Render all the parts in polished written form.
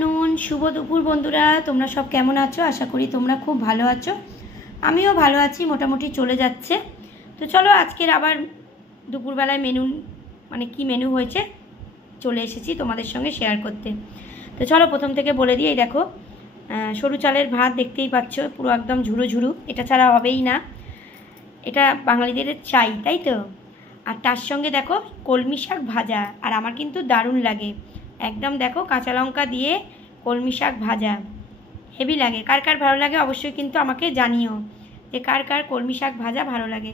নুন শুভ দুপুর বন্ধুরা, তোমরা সব কেমন আছো? আশা করি তোমরা খুব ভালো আছো। আমিও ভালো আছি, মোটামুটি চলে যাচ্ছে। তো চলো আজকের আবার দুপুরবেলায় মেনু মানে কি মেনু হয়েছে চলে এসেছি তোমাদের সঙ্গে শেয়ার করতে। তো চলো প্রথম থেকে বলে দিই। এই দেখো সরু চালের ভাত দেখতেই পাচ্ছ, পুরো একদম ঝুরো ঝুরো, এটা ছাড়া হবেই না, এটা বাঙালিদের চাই, তাই তো। আর তার সঙ্গে দেখো কলমি শাক ভাজা, আর আমার কিন্তু দারুণ লাগে একদম। দেখো কাঁচা লঙ্কা দিয়ে কলমি শাক ভাজা হেভি লাগে। কার কার ভালো লাগে অবশ্যই কিন্তু আমাকে জানিও যে কার কার কলমি শাক ভাজা ভালো লাগে।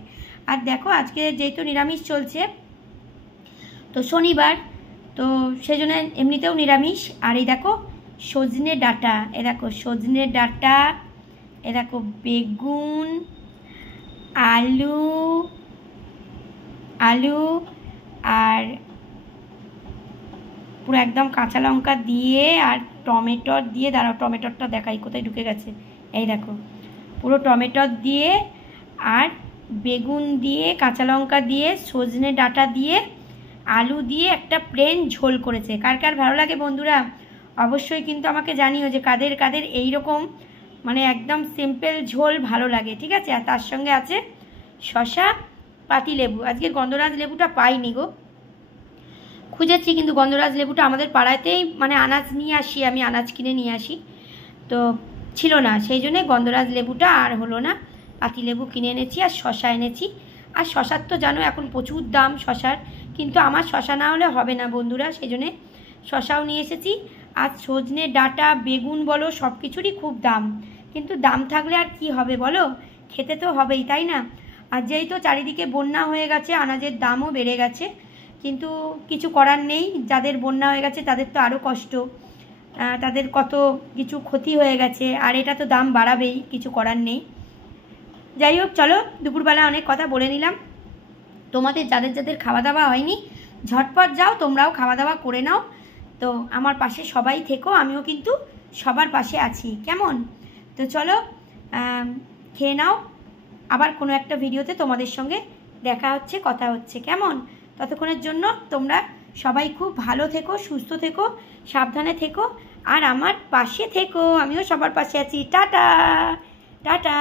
আর দেখো আজকে যেহেতু নিরামিষ চলছে, তো শনিবার, তো সেই জন্য এমনিতেও নিরামিষ। আর এই দেখো সজনে ডাঁটা, এ দেখো সজনে ডাঁটা, এ দেখো বেগুন, আলু আলু আর পুরো একদম কাঁচা লঙ্কা দিয়ে আর টমেটোর দিয়ে, দাঁড়াও টমেটোরটা দেখাই কোথায় ঢুকে গেছে, এই দেখো পুরো টমেটোর দিয়ে আর বেগুন দিয়ে কাঁচা লঙ্কা দিয়ে সজনে ডাঁটা দিয়ে আলু দিয়ে একটা প্লেন ঝোল করেছে। কার কার ভালো লাগে বন্ধুরা অবশ্যই কিন্তু আমাকে জানিও যে কাদের কাদের এই রকম মানে একদম সিম্পল ঝোল ভালো লাগে, ঠিক আছে। আর তার সঙ্গে আছে শসা, পাতি লেবু। আজকে গন্ধরাজ লেবুটা পাইনি গো, খুঁজেছি কিন্তু গন্ধরাজ লেবুটা আমাদের পাড়াতেই মানে আনাজ নিয়ে আসি, আমি আনাজ কিনে নিয়ে আসি, তো ছিল না, সেই জন্যে গন্ধরাজ লেবুটা আর হলো না। পাতি লেবু কিনে এনেছি আর শসা এনেছি। আর শসার তো জানো এখন প্রচুর দাম শসার, কিন্তু আমার শসা না হলে হবে না বন্ধুরা, সেই জন্যে শসাও নিয়ে এসেছি। আর সজনে ডাঁটা বেগুন বলো সব কিছুরই খুব দাম, কিন্তু দাম থাকলে আর কি হবে বলো, খেতে তো হবেই, তাই না। আর যেই তো চারিদিকে বন্যা হয়ে গেছে, আনাজের দামও বেড়ে গেছে, কিন্তু কিছু করার নেই। যাদের বন্যা হয়ে গেছে তাদের তো আরও কষ্ট, তাদের কত কিছু ক্ষতি হয়ে গেছে, আর এটা তো দাম বাড়াবেই, কিছু করার নেই। যাই হোক চলো দুপুরবেলা অনেক কথা বলে নিলাম। তোমাদের যাদের যাদের খাওয়া দাওয়া হয়নি ঝটপট যাও, তোমরাও খাওয়া দাওয়া করে নাও। তো আমার পাশে সবাই থেকো, আমিও কিন্তু সবার পাশে আছি, কেমন। তো চলো খেয়ে নাও, আবার কোনো একটা ভিডিওতে তোমাদের সঙ্গে দেখা হচ্ছে, কথা হচ্ছে, কেমন। ততক্ষণের জন্য তোমরা সবাই খুব ভালো থেকো, সুস্থ থেকো, সাবধানে থেকো, আর আমার পাশে থেকো, আমিও সবার পাশে আছি। Tata tata.